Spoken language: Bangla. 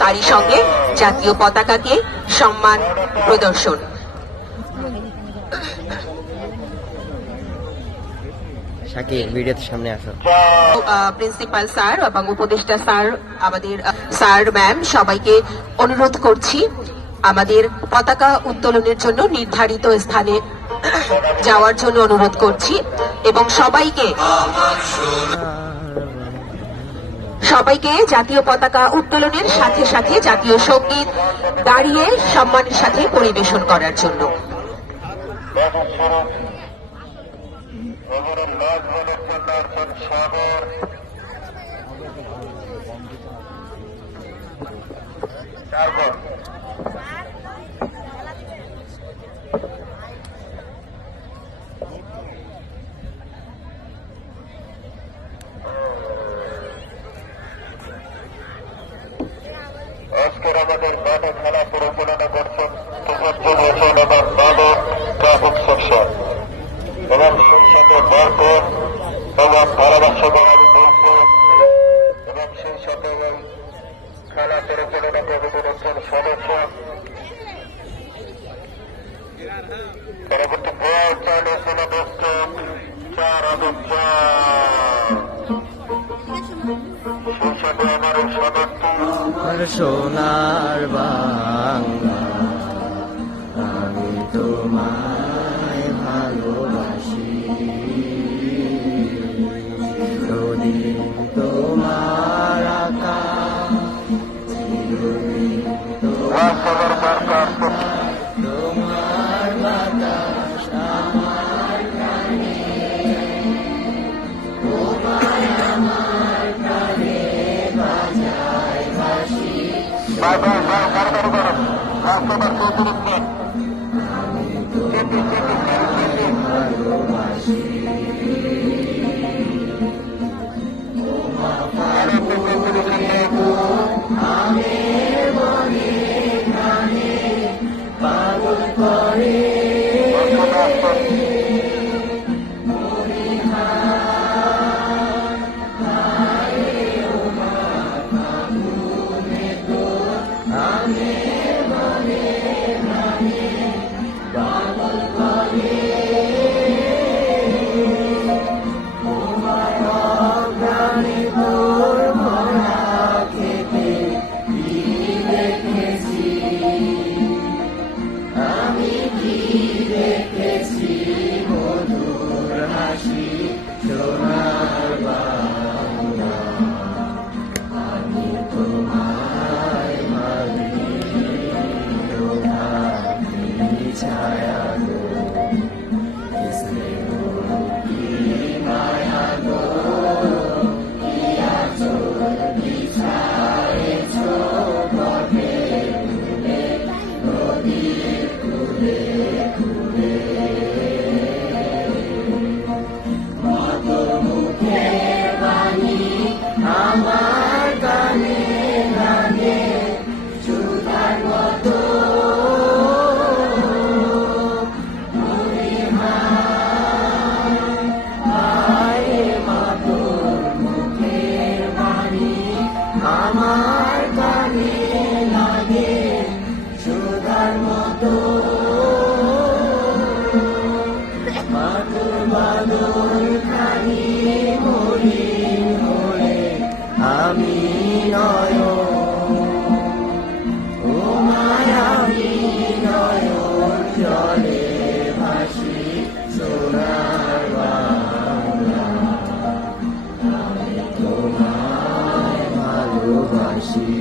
তারই সঙ্গে জাতীয় পতাকাকে সম্মান প্রদর্শন। প্রিন্সিপাল স্যার এবং উপদেষ্টা স্যার, আমাদের স্যার ম্যাম সবাইকে অনুরোধ করছি আমাদের পতাকা উত্তোলনের জন্য নির্ধারিত স্থানে যাওয়ার জন্য অনুরোধ করছি এবং সবাইকে জাতীয় পতাকা উত্তোলনের সাথে সাথে জাতীয় সঙ্গীত দাঁড়িয়ে সম্মানের সাথে পরিবেশন করার জন্য। আজকের আমাদের মাঠে খেলা পরিচালনা করছেন তোফাজ্জল হোসেন এবং মাদক ট্রাফিক সেকশন এবং সেই সাথে বরকত এবং ভালোবাসা বাড়াবি বলছেন এবং সেই সাথে ওই খেলা পরিচালনা কমিটির একজন সদস্য। পরবর্তী বল চালু শোনা দর্শক 4 সোনার বাংলা আমি তোমায় ভালোবাসি, চিরদিন তোমার আকাশ, চিরদিন তোমার বাতাস আমার কানে, তোমায় আমার কানে বাজায় বাঁশি। আমি তোমায় ভালোবাসি, আমের বনে গানে পাগল করে সোনার বাংলা আমি তোমায় ভালোবাসি, ছায়া গো স্নেহ কি মায়া গো, কি আঁচল বিছায়েছ পথে ফুলে নদীর ফুলে ফুলে। মুখের বাণী আমার গানে গানে সুধার মতো, মুখের বাণী আমার গানে লাগে সুধার মতো, মাতুর বাদল খানি মলিন হলে আমি নয়, ও মায়াবী নয়ন জলে ভাসি সোনার বাংলা আমি তোমায় ভালোবাসি।